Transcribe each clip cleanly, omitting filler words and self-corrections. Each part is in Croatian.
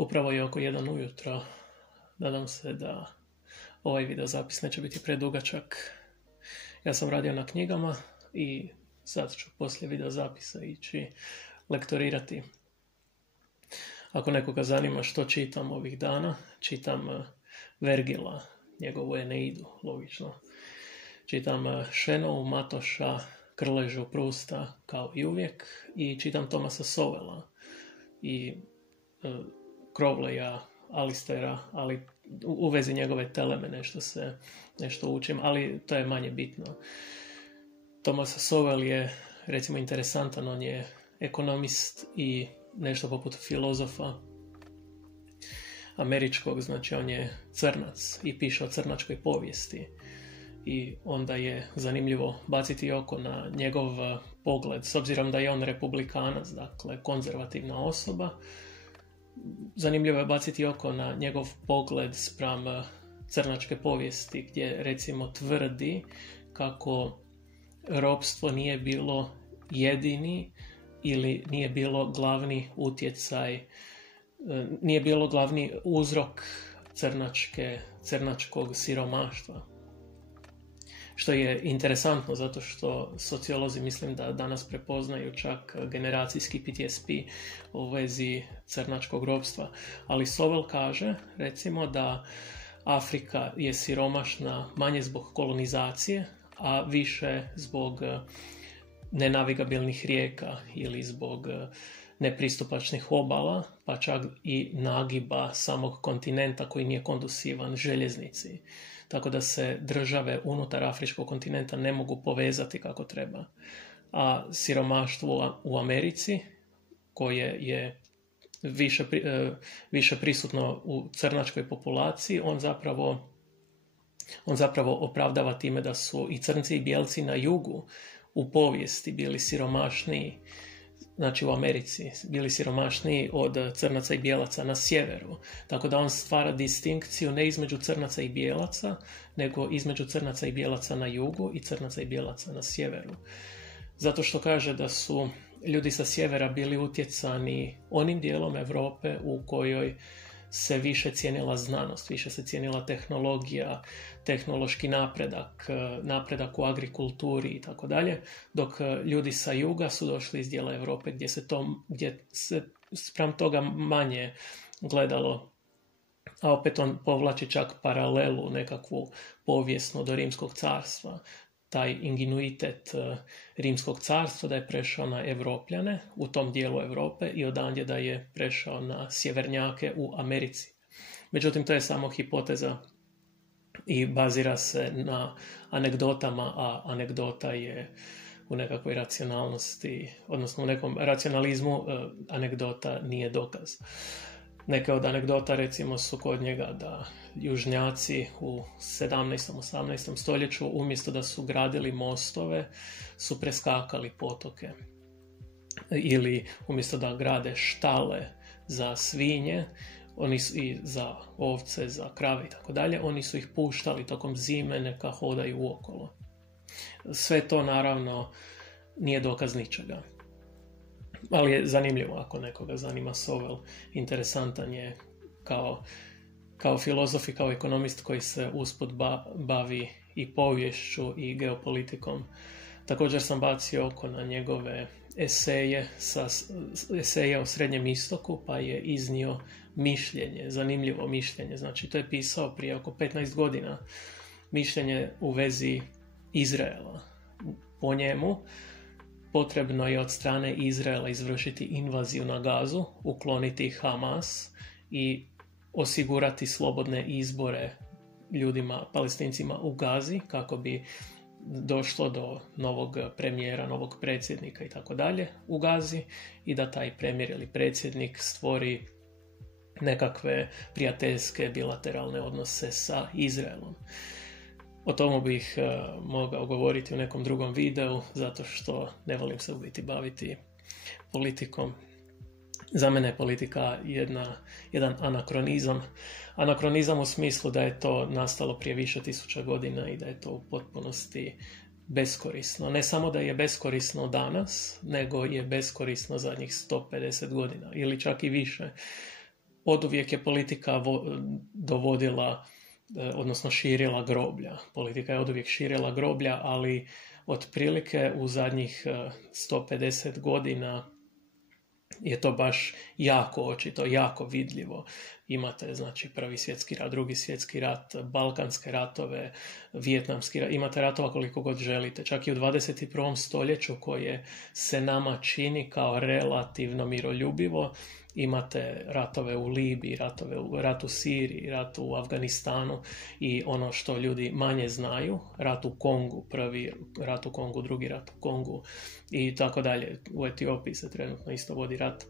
Upravo je oko 1 ujutro. Nadam se da ovaj video zapis neće biti predugačak. Ja sam radio na knjigama i sad ću poslije video zapisa ići lektorirati. Ako nekoga zanima što čitam ovih dana, čitam Vergila, njegovu Eneidu, logično. Čitam Šenovu, Matoša, Krležu, Prusta, kao i uvijek, i čitam Thomasa Sowella i Crowleya, Alistera, ali u vezi njegove teleme nešto učim, ali to je manje bitno. Thomas Sowell je, recimo, interesantan, on je ekonomist i nešto poput filozofa američkog, znači on je crnac i piše o crnačkoj povijesti. I onda je zanimljivo baciti oko na njegov pogled, s obzirom da je on republikanac, dakle konzervativna osoba. Zanimljivo je baciti oko na njegov pogled spram crnačke povijesti, gdje recimo tvrdi kako ropstvo nije bilo jedini ili nije bilo glavni utjecaj, nije bilo glavni uzrok crnačkog siromaštva. Što je interesantno, zato što sociolozi, mislim da danas prepoznaju čak generacijski PTSP u vezi crnačkog ropstva. Ali Sowell kaže, recimo, da Afrika je siromašna manje zbog kolonizacije, a više zbog nenavigabilnih rijeka ili zbog nepristupačnih obala, pa čak i nagiba samog kontinenta koji nije kondusivan željeznici. Tako da se države unutar afričkog kontinenta ne mogu povezati kako treba. A siromaštvo u Americi, koje je više prisutno u crnačkoj populaciji, on zapravo opravdava time da su i crnci i bijelci na jugu u povijesti bili siromašniji, znači u Americi, bili siromašniji od crnaca i bijelaca na sjeveru. Tako da on stvara distinkciju ne između crnaca i bijelaca, nego između crnaca i bijelaca na jugu i crnaca i bijelaca na sjeveru. Zato što kaže da su ljudi sa sjevera bili utjecani onim dijelom Europe u kojoj se više cijenila znanost, više se cijenila tehnologija, tehnološki napredak u agrikulturi i tako dalje, dok ljudi sa juga su došli iz dijela Europe gdje se spram toga manje gledalo. A opet on povlači čak paralelu nekakvu povijesnu do Rimskog carstva. Taj ingenuitet Rimskog carstva da je prešao na Evropljane u tom dijelu Europe i odandje da je prešao na sjevernjake u Americi. Međutim, to je samo hipoteza i bazira se na anegdotama, a anegdota je u nekakvoj racionalnosti, odnosno u nekom racionalizmu anegdota nije dokaz. Neke od anegdota, recimo, su kod njega da južnjaci u 17. 18. stoljeću umjesto da su gradili mostove, su preskakali potoke. Ili umjesto da grade štale za svinje, i za ovce, za krave i tako dalje, oni su ih puštali tokom zime neka hodaju uokolo. Sve to naravno nije dokaz ničega. Ali je zanimljivo ako nekoga zanima Sowell. Interesantan je kao filozof i kao ekonomist koji se usput bavi i poviješću i geopolitikom. Također sam bacio oko na njegove eseje o Srednjem istoku, pa je iznio mišljenje, zanimljivo mišljenje. Znači, to je pisao prije oko 15 godina. Mišljenje u vezi Izraela. Po njemu potrebno je od strane Izraela izvršiti invaziju na Gazu, ukloniti Hamas i osigurati slobodne izbore ljudima, Palestincima u Gazi, kako bi došlo do novog premijera, novog predsjednika i tako dalje u Gazi, i da taj premijer ili predsjednik stvori nekakve prijateljske bilateralne odnose sa Izraelom. O tomu bih mogao govoriti u nekom drugom videu, zato što ne volim se u biti baviti politikom. Za mene je politika jedan anakronizam. Anakronizam u smislu da je to nastalo prije više tisuća godina i da je to u potpunosti beskorisno. Ne samo da je beskorisno danas, nego je beskorisno zadnjih 150 godina ili čak i više. oduvijek je politika dovodila, odnosno širila groblja. Politika je oduvijek širila groblja, ali otprilike u zadnjih 150 godina je to baš jako očito, jako vidljivo. Imate, znači, Prvi svjetski rat, Drugi svjetski rat, Balkanske ratove, Vijetnamski rat, imate ratova koliko god želite. Čak i u 21. stoljeću koje se nama čini kao relativno miroljubivo, imate ratove u Libiji, rat u Siriji, rat u Afganistanu i ono što ljudi manje znaju, rat u Kongu, prvi rat u Kongu, drugi rat u Kongu i tako dalje. U Etiopiji se trenutno isto vodi rat.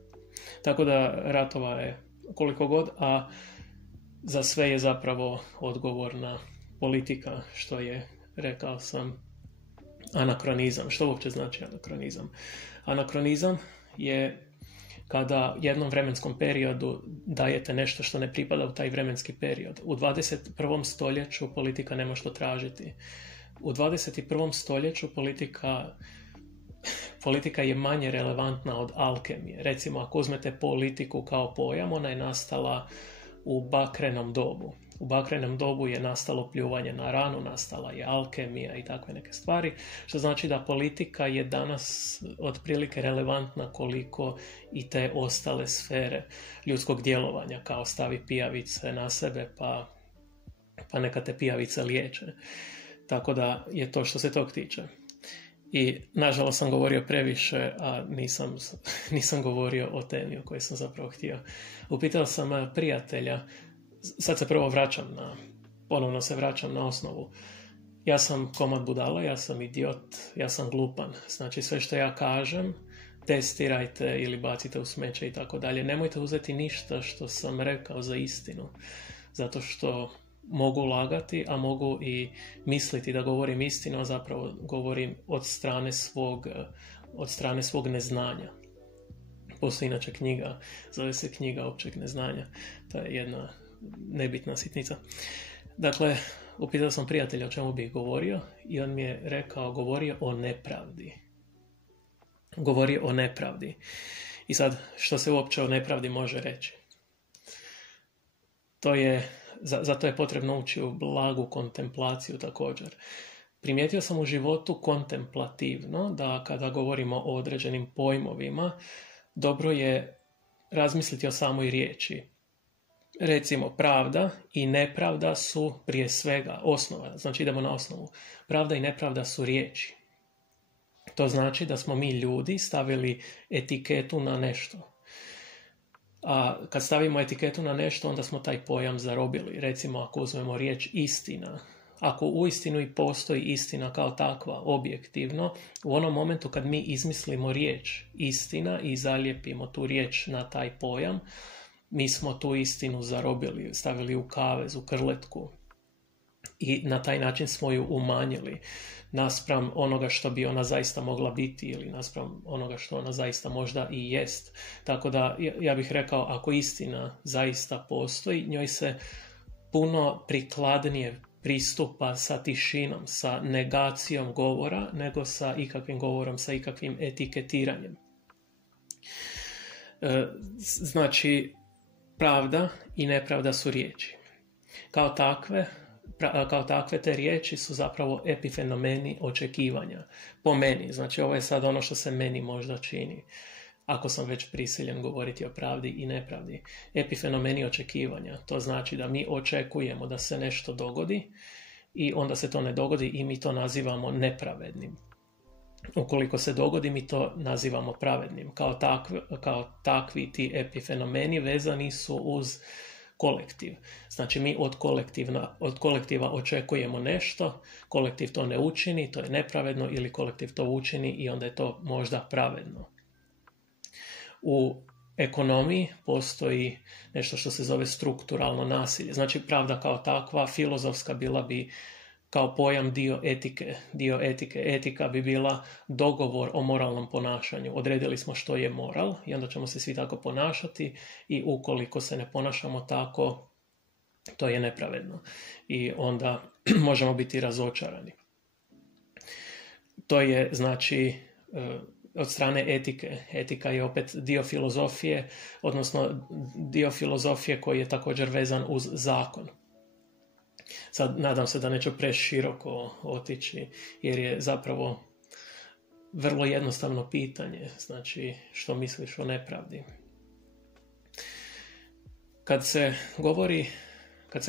Tako da ratova je koliko god, a za sve je zapravo odgovorna politika, što je, rekao sam, anakronizam. Što uopće znači anakronizam? Anakronizam je kada jednom vremenskom periodu dajete nešto što ne pripada u taj vremenski period. U 21. stoljeću politika nema što tražiti. U 21. stoljeću politika je manje relevantna od alkemije. Recimo, ako uzmete politiku kao pojam, ona je nastala u bakrenom dobu. U bakrenom dobu je nastalo pljuvanje na ranu, nastala je alkemija i takve neke stvari, što znači da politika je danas otprilike relevantna koliko i te ostale sfere ljudskog djelovanja, kao stavi pijavice na sebe pa neka te pijavice liječe. Tako da je to što se tog tiče. I nažalost sam govorio previše, a nisam govorio o temi o kojoj sam zapravo htio. Upitao sam prijatelja, sad se prvo ponovno se vraćam na osnovu. Ja sam komad budala, ja sam idiot, ja sam glupan. Znači sve što ja kažem, testirajte ili bacite u smeće i tako dalje. Nemojte uzeti ništa što sam rekao za istinu, zato što mogu lagati, a mogu i misliti da govorim istinu, a zapravo govorim od strane svog neznanja. Postoji inače knjiga, zove se Knjiga općeg neznanja. To je jedna nebitna sitnica. Dakle, upitao sam prijatelja o čemu bih govorio i on mi je rekao, govorio o nepravdi. Govorio o nepravdi. I sad, što se uopće o nepravdi može reći? Zato je potrebno ući u blagu kontemplaciju također. Primijetio sam u životu kontemplativno da kada govorimo o određenim pojmovima, dobro je razmisliti o samoj riječi. Recimo, pravda i nepravda su prije svega osnova. Znači, idemo na osnovu. Pravda i nepravda su riječi. To znači da smo mi ljudi stavili etiketu na nešto. A kad stavimo etiketu na nešto, onda smo taj pojam zarobili. Recimo, ako uzmemo riječ istina, ako uistinu i postoji istina kao takva, objektivno, u onom momentu kad mi izmislimo riječ istina i zalijepimo tu riječ na taj pojam, mi smo tu istinu zarobili, stavili u kavez, u krletku i na taj način smo ju umanjili naspram onoga što bi ona zaista mogla biti ili naspram onoga što ona zaista možda i jest. Tako da ja bih rekao, ako istina zaista postoji, njoj se puno prikladnije pristupa sa tišinom, sa negacijom govora, nego sa ikakvim govorom, sa ikakvim etiketiranjem. Znači, pravda i nepravda su riječi. Kao takve te riječi su zapravo epifenomeni očekivanja. Po meni, znači ovo je sad ono što se meni možda čini, ako sam već prisiljen govoriti o pravdi i nepravdi. Epifenomeni očekivanja, to znači da mi očekujemo da se nešto dogodi i onda se to ne dogodi i mi to nazivamo nepravednim. Ukoliko se dogodi, mi to nazivamo pravednim. Kao takvi ti epifenomeni vezani su uz kolektiv. Znači mi od kolektiva očekujemo nešto, kolektiv to ne učini, to je nepravedno, ili kolektiv to učini i onda je to možda pravedno. U ekonomiji postoji nešto što se zove strukturalno nasilje. Znači pravda kao takva, filozofska, bila bi kao pojam dio etike. Etika bi bila dogovor o moralnom ponašanju. Odredili smo što je moral i onda ćemo se svi tako ponašati i ukoliko se ne ponašamo tako, to je nepravedno. I onda možemo biti razočarani. To je, znači, od strane etike. Etika je opet dio filozofije, odnosno dio filozofije koji je također vezan uz zakon. Sad nadam se da neću preširoko otići, jer je zapravo vrlo jednostavno pitanje, znači što misliš o nepravdi. Kad se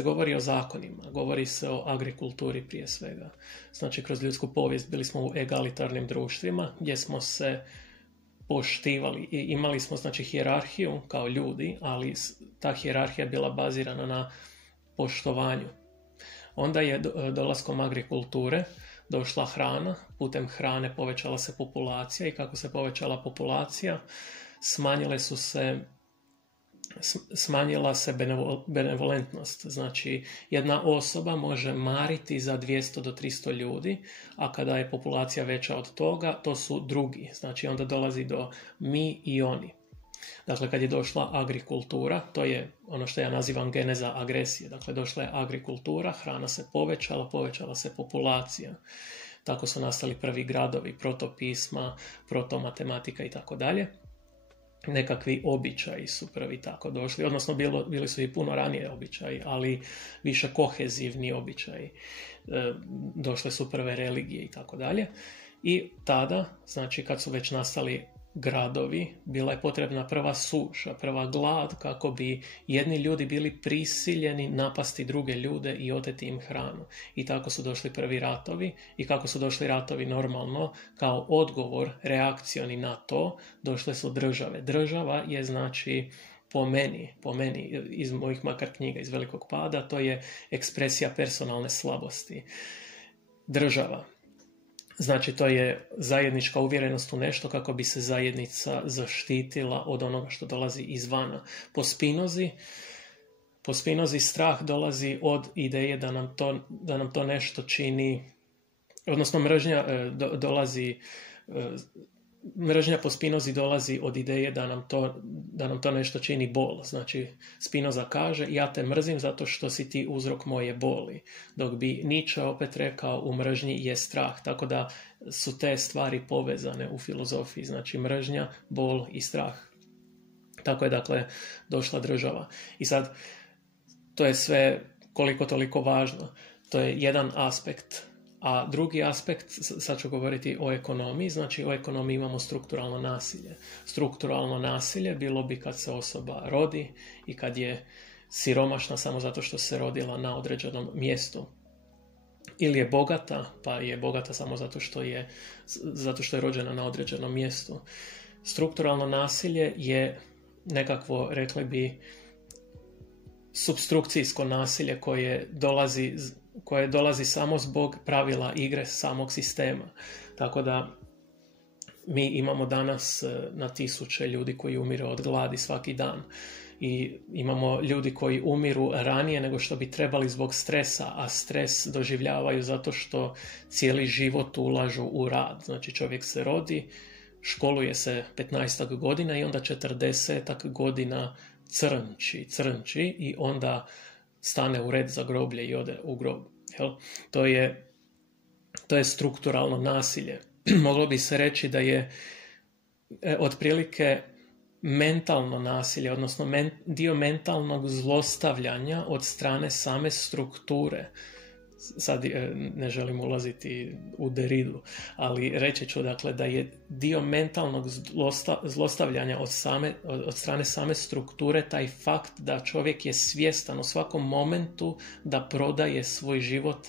govori o zakonima, govori se o agrikulturi prije svega. Znači, kroz ljudsku povijest bili smo u egalitarnim društvima gdje smo se poštivali i imali smo, znači, hijerarhiju kao ljudi, ali ta hijerarhija bila bazirana na poštovanju. Onda je dolaskom agrikulture došla hrana, putem hrane povećala se populacija i kako se povećala populacija, smanjila se benevolentnost. Znači, jedna osoba može mariti za 200 do 300 ljudi, a kada je populacija veća od toga, to su drugi. Znači, onda dolazi do mi i oni. Dakle, kad je došla agrikultura, to je ono što ja nazivam geneza agresije. Dakle, došla je agrikultura, hrana se povećala se populacija. Tako su nastali prvi gradovi, protopisma, protomatematika i tako dalje. Nekakvi običaji su prvi tako došli, odnosno bili su i puno ranije običaji, ali više kohezivni običaji. Došle su prve religije i tako dalje. I tada, znači kad su već nastali gradovi, bila je potrebna prva suša, prva glad, kako bi jedni ljudi bili prisiljeni napasti druge ljude i oteti im hranu. I tako su došli prvi ratovi, i kako su došli ratovi normalno, kao odgovor reakcioni na to, došle su države. Država je, znači, po meni, iz mojih makar knjiga iz Velikog pada, to je ekspresija personalne slabosti. Država. Znači, to je zajednička uvjerenost u nešto kako bi se zajednica zaštitila od onoga što dolazi izvana. Po Spinozi strah dolazi od ideje da nam to nešto čini, odnosno mržnja po Spinozi dolazi od ideje da nam to nešto čini bol. Znači, Spinoza kaže, ja te mrzim zato što si ti uzrok moje boli. Dok bi Nietzsche opet rekao, u mržnji je strah. Tako da su te stvari povezane u filozofiji. Znači, mržnja, bol i strah. Tako je, dakle, došla država. I sad, to je sve koliko toliko važno. To je jedan aspekt. A drugi aspekt, sad ću govoriti o ekonomiji, znači o ekonomiji imamo strukturalno nasilje. Strukturalno nasilje bilo bi kad se osoba rodi i kad je siromašna samo zato što se rodila na određenom mjestu. Ili je bogata, pa je bogata samo zato što je rođena na određenom mjestu. Strukturalno nasilje je nekakvo, rekli bi, supstrukcijsko nasilje koje dolazi samo zbog pravila igre samog sistema. Tako da mi imamo danas na tisuće ljudi koji umiru od gladi svaki dan. I imamo ljudi koji umiru ranije nego što bi trebali zbog stresa, a stres doživljavaju zato što cijeli život ulažu u rad. Znači, čovjek se rodi, školuje se 15 godina i onda 40 godina crnči i onda stane u red za groblje i ode u grob. Jel? To je strukturalno nasilje. Moglo bi se reći da je otprilike mentalno nasilje, odnosno dio mentalnog zlostavljanja od strane same strukture. Sad ne želim ulaziti u Derridu, ali reći ću, dakle, da je dio mentalnog zlostavljanja od strane same strukture taj fakt da čovjek je svjestan u svakom momentu da prodaje svoj život,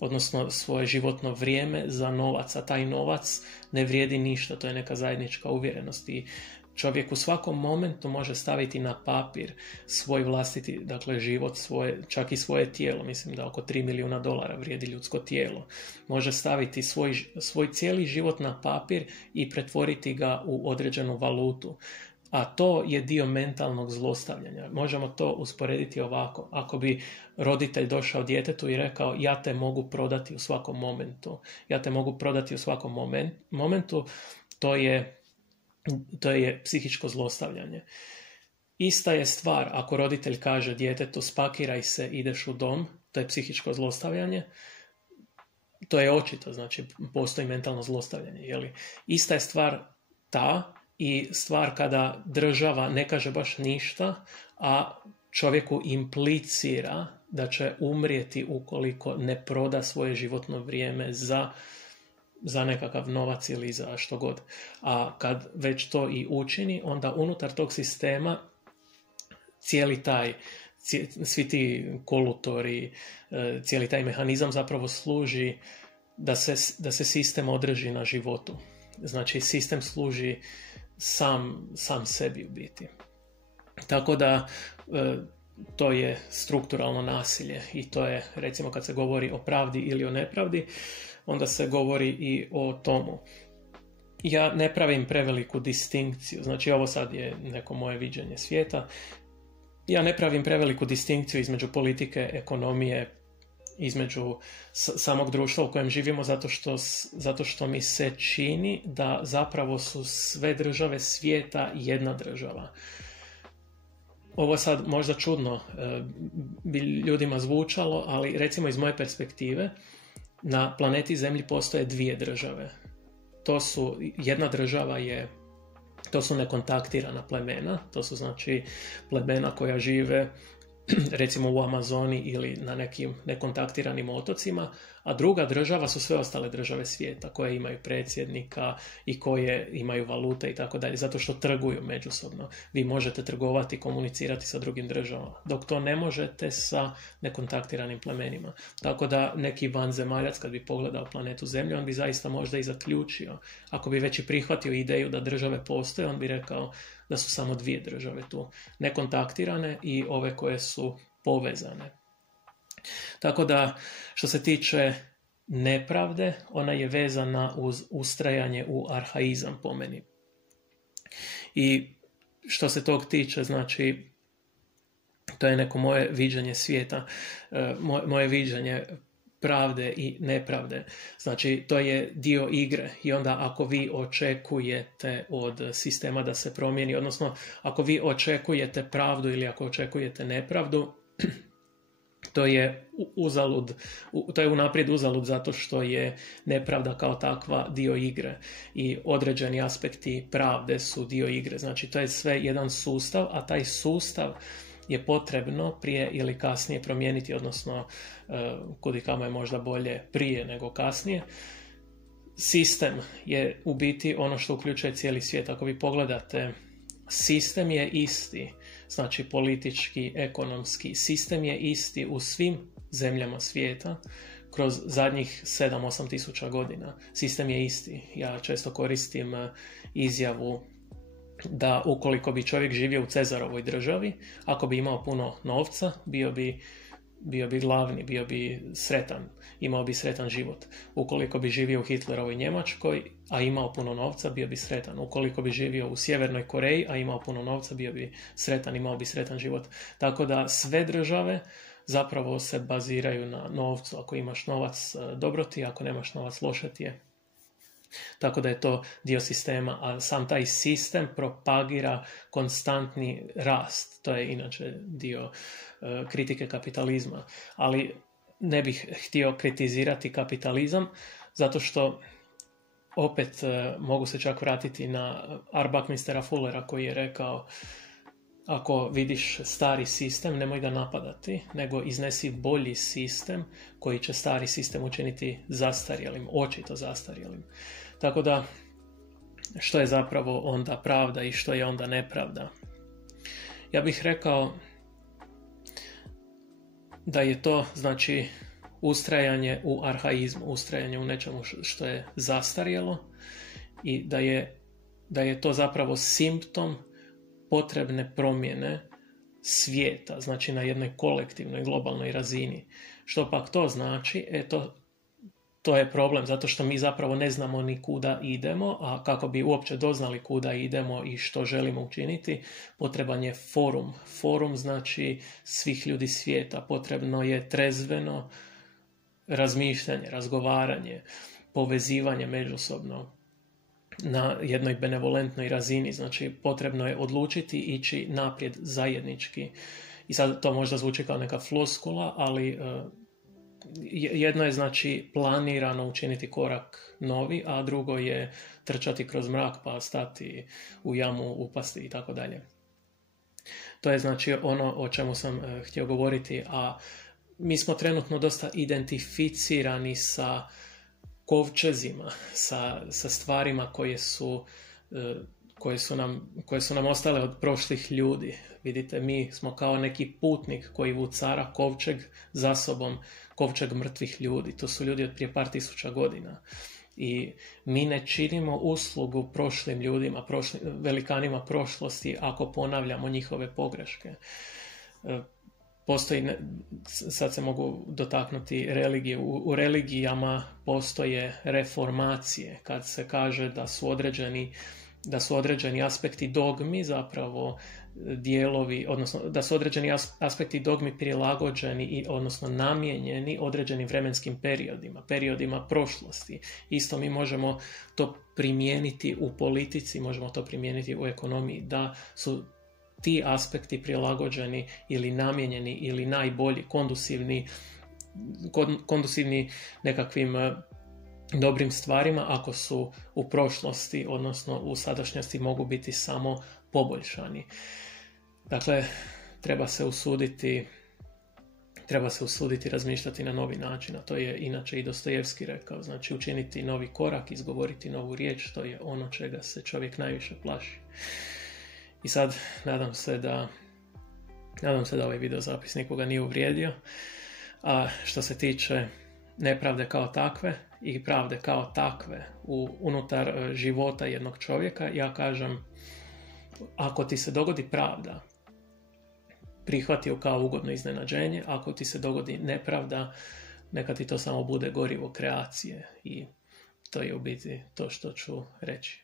odnosno svoje životno vrijeme za novac, a taj novac ne vrijedi ništa, to je neka zajednička uvjerenost i čovjek u svakom momentu može staviti na papir svoj vlastiti, dakle, život, čak i svoje tijelo. Mislim da oko $3 milijuna vrijedi ljudsko tijelo. Može staviti svoj cijeli život na papir i pretvoriti ga u određenu valutu. A to je dio mentalnog zlostavljanja. Možemo to usporediti ovako. Ako bi roditelj došao djetetu i rekao, ja te mogu prodati u svakom momentu, to je psihičko zlostavljanje. Ista je stvar ako roditelj kaže djetetu spakiraj se, ideš u dom, to je psihičko zlostavljanje. To je očito, znači postoji mentalno zlostavljanje. Jeli? Ista je stvar ta i stvar kada država ne kaže baš ništa, a čovjeku implicira da će umrijeti ukoliko ne proda svoje životno vrijeme za nekakav novac ili za što god. A kad već to i učini, onda unutar tog sistema svi ti kolutori, cijeli taj mehanizam zapravo služi da se sistem održi na životu. Znači, sistem služi sam sebi u biti. Tako da to je strukturalno nasilje i to je, recimo, kad se govori o pravdi ili o nepravdi, onda se govori i o tomu. Ja ne pravim preveliku distinkciju, znači ovo sad je neko moje viđenje svijeta, ja ne pravim preveliku distinkciju između politike, ekonomije, između samog društva u kojem živimo, zato što mi se čini da zapravo su sve države svijeta jedna država. Ovo sad možda čudno bi ljudima zvučalo, ali recimo iz moje perspektive, na planeti Zemlji postoje dvije države. Jedna država to su nekontaktirana plemena, to su znači plemena koja žive recimo u Amazoni ili na nekim nekontaktiranim otocima, a druga država su sve ostale države svijeta koje imaju predsjednika i koje imaju valute i tako dalje, zato što trguju međusobno. Vi možete trgovati i komunicirati sa drugim državama, dok to ne možete sa nekontaktiranim plemenima. Tako da neki vanzemaljac kad bi pogledao planetu Zemlju, on bi zaista možda i zaključio, ako bi već i prihvatio ideju da države postoje, on bi rekao da su samo dvije države tu, nekontaktirane i ove koje su povezane. Tako da, što se tiče nepravde, ona je vezana uz ustrajanje u arhaizam po meni. I što se tog tiče, znači, to je neko moje viđenje svijeta, moje viđenje pravde i nepravde. Znači, to je dio igre i onda ako vi očekujete od sistema da se promijeni, odnosno ako vi očekujete pravdu ili ako očekujete nepravdu, to je unaprijed uzalud zato što je nepravda kao takva dio igre i određeni aspekti pravde su dio igre. Znači, to je sve jedan sustav, a taj sustav je potrebno prije ili kasnije promijeniti, odnosno kudikamo je možda bolje prije nego kasnije. Sistem je u biti ono što uključuje cijeli svijet. Ako vi pogledate, sistem je isti, znači politički, ekonomski, sistem je isti u svim zemljama svijeta kroz zadnjih 7-8 tisuća godina. Sistem je isti. Ja često koristim izjavu da ukoliko bi čovjek živio u Cezarovoj državi, ako bi imao puno novca, bio bi glavni, bio bi sretan, imao bi sretan život. Ukoliko bi živio u Hitlerovoj Njemačkoj, a imao puno novca, bio bi sretan. Ukoliko bi živio u Sjevernoj Koreji, a imao puno novca, bio bi sretan, imao bi sretan život. Tako da sve države zapravo se baziraju na novcu. Ako imaš novac, dobro ti, ako nemaš novac, loše ti je. Tako da je to dio sistema, a sam taj sistem propagira konstantni rast. To je inače dio kritike kapitalizma. Ali ne bih htio kritizirati kapitalizam, zato što opet mogu se čak vratiti na Buckminstera Fullera koji je rekao: ako vidiš stari sistem, nemoj ga napadati, nego iznesi bolji sistem koji će stari sistem učiniti zastarjelim, očito zastarjelim. Tako da, što je zapravo onda pravda i što je onda nepravda? Ja bih rekao da je to, znači, ustrajanje u arhaizmu, ustrajanje u nečemu što je zastarjelo i da je to zapravo simptom potrebne promjene svijeta, znači na jednoj kolektivnoj, globalnoj razini. Što pak to znači? To je problem, zato što mi zapravo ne znamo ni kuda idemo, a kako bi uopće doznali kuda idemo i što želimo učiniti, potreban je forum. Forum znači svih ljudi svijeta. Potrebno je trezveno razmišljanje, razgovaranje, povezivanje međusobno na jednoj benevolentnoj razini. Znači, potrebno je odlučiti ići naprijed zajednički. I sad to možda zvuči kao neka floskula, ali jedno je znači planirano učiniti korak novi, a drugo je trčati kroz mrak pa stati u jamu, upasti i tako dalje. To je znači ono o čemu sam htio govoriti, a mi smo trenutno dosta identificirani sa kovčezima, sa stvarima koje su nam ostale od prošlih ljudi. Vidite, mi smo kao neki putnik koji vucara kovčeg za sobom, kovčeg mrtvih ljudi. To su ljudi od prije par tisuća godina. I mi ne činimo uslugu prošlim ljudima, velikanima prošlosti ako ponavljamo njihove pogreške. Postoji, sad se mogu dotaknuti religije, u religijama postoje reformacije, kad se kaže da su određeni aspekti dogmi zapravo dijelovi, odnosno da su određeni aspekti dogmi prilagođeni odnosno namijenjeni određenim vremenskim periodima prošlosti. Isto mi možemo to primijeniti u politici, možemo to primijeniti u ekonomiji, da su ti aspekti prilagođeni ili namijenjeni ili najbolji, kondusivni nekakvim dobrim stvarima, ako su u prošlosti, odnosno u sadašnjosti, mogu biti samo poboljšani. Dakle, treba se usuditi razmišljati na novi način, a to je inače i Dostojevski rekao, znači učiniti novi korak, izgovoriti novu riječ, to je ono čega se čovjek najviše plaši. I sad, nadam se da ovaj video zapis nikoga nije uvrijedio, a što se tiče nepravde kao takve i pravde kao takve unutar života jednog čovjeka, ja kažem, ako ti se dogodi pravda, prihvati ju kao ugodno iznenađenje, ako ti se dogodi nepravda, neka ti to samo bude gorivo kreacije, i to je u biti to što ću reći.